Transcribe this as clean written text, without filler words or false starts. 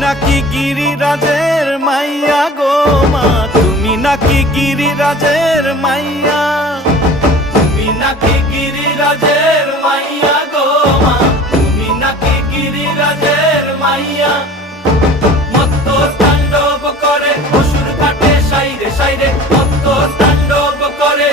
নাকি গিরিরাজের মাইয়া গো মা, তুমি নাকি গিরিরাজের মাইয়া, তুমি নাকি গিরিরাজের মাইয়া গো মা, তুমি নাকি গিরিরাজের মাইয়া। মত্ত তাণ্ডব করে অসুর কাটে সাইরে সাইরে, মত্ত তাণ্ডব করে